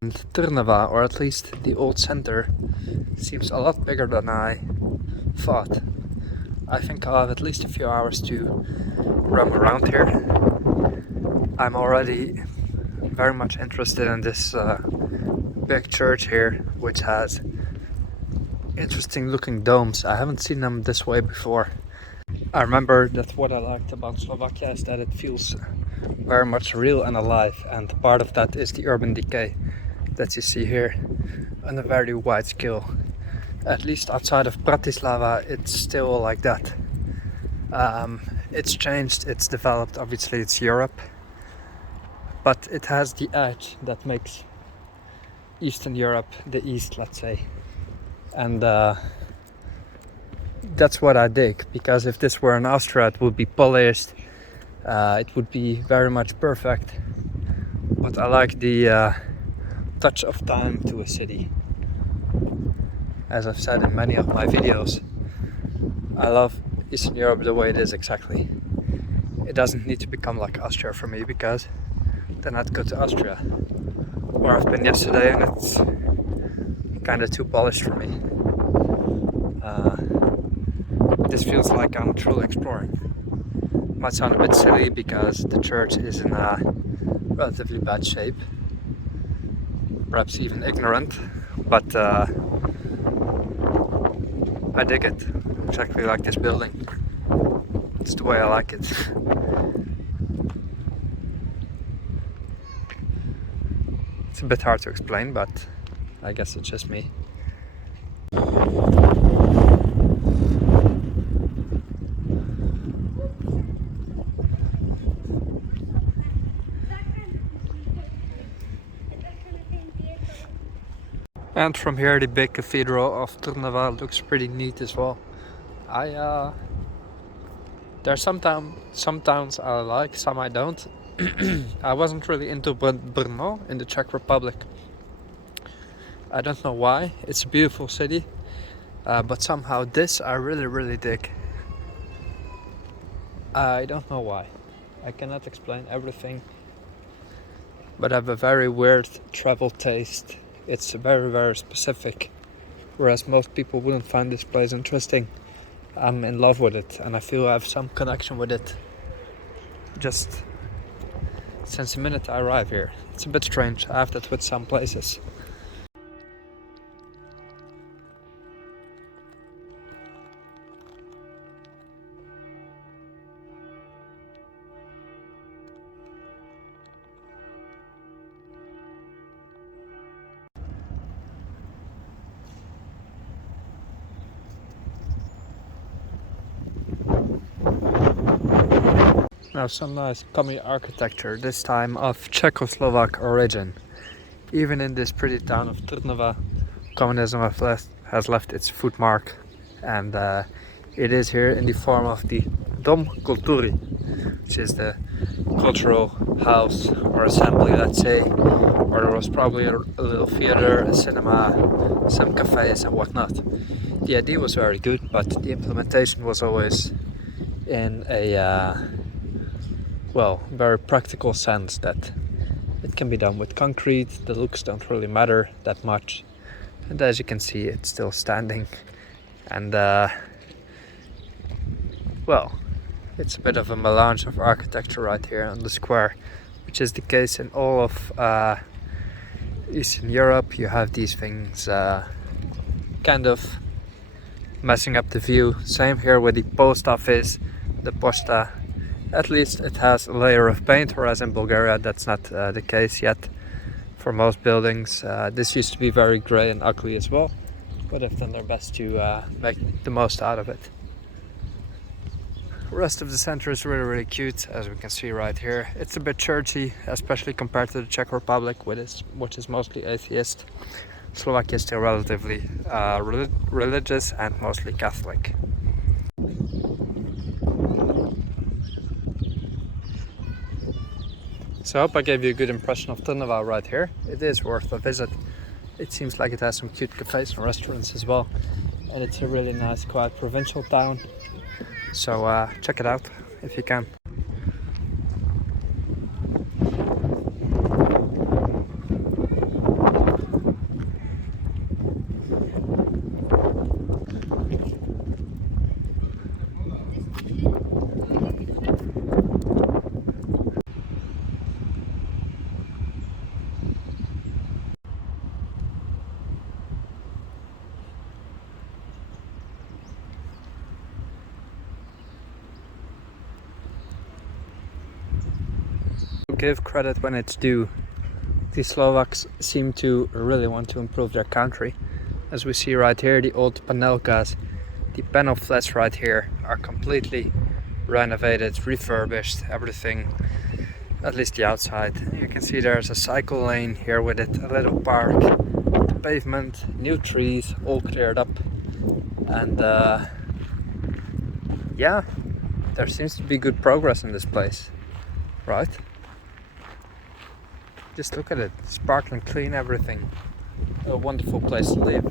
And Trnava, or at least the old center, seems a lot bigger than I thought. I think I'll have at least a few hours to roam around here. I'm already very much interested in this big church here, which has interesting looking domes. I haven't seen them this way before. I remember that what I liked about Slovakia is that it feels very much real and alive, and part of that is the urban decay that you see here on a very wide scale. At least outside of Bratislava it's still like that. It's changed, it's developed, obviously it's Europe, but it has the edge that makes Eastern Europe the East, let's say. And that's what I dig, because if this were in Austria it would be polished, it would be very much perfect, but I like the touch of time to a city. As I've said in many of my videos, I love Eastern Europe the way it is exactly. It doesn't need to become like Austria for me, because then I'd go to Austria, where I've been yesterday, and it's kind of too polished for me. This feels like I'm truly exploring. Might sound a bit silly because the church is in a relatively bad shape, perhaps even ignorant, but I dig it, exactly like this building. It's the way I like it. It's a bit hard to explain, but I guess it's just me. And from here the big cathedral of Trnava looks pretty neat as well. There's some towns I like, some I don't. I wasn't really into Brno in the Czech Republic. I don't know why. It's a beautiful city, but somehow this I really dig. I don't know why. I cannot explain everything, but I have a very weird travel taste. It's very specific, whereas most people wouldn't find this place interesting. I'm in love with it, and I feel I have some connection with it just since the minute I arrive here. It's a bit strange. I have that with some places. Now some nice commie architecture, this time of Czechoslovak origin. Even in this pretty town of Trnava, communism has left its footmark, and it is here in the form of the Dom Kultury, which is the cultural house or assembly, let's say, or there was probably a little theater, a cinema, some cafes and whatnot. The idea was very good, but the implementation was always in a very practical sense, that it can be done with concrete. The looks don't really matter that much, and as you can see it's still standing, and it's a bit of a melange of architecture right here on the square, which is the case in all of Eastern Europe. You have these things kind of messing up the view. Same here with the post office, the posta. At least it has a layer of paint, whereas in Bulgaria that's not the case yet for most buildings. This used to be very grey and ugly as well, but they've done their best to make the most out of it. The rest of the center is really cute, as we can see right here. It's a bit churchy, especially compared to the Czech Republic, which is mostly atheist. Slovakia is still relatively religious and mostly Catholic. So I hope I gave you a good impression of Trnava right here. It is worth a visit. It seems like it has some cute cafes and restaurants as well, and it's a really nice, quiet provincial town. So check it out if you can. Give credit when it's due. The Slovaks seem to really want to improve their country. As we see right here, the old panelkas, the panel flats right here are completely renovated, refurbished, everything, at least the outside. You can see there's a cycle lane here with it, a little park, the pavement, new trees, all cleared up. And yeah, there seems to be good progress in this place, right? Just look at it, sparkling clean, everything. A wonderful place to live.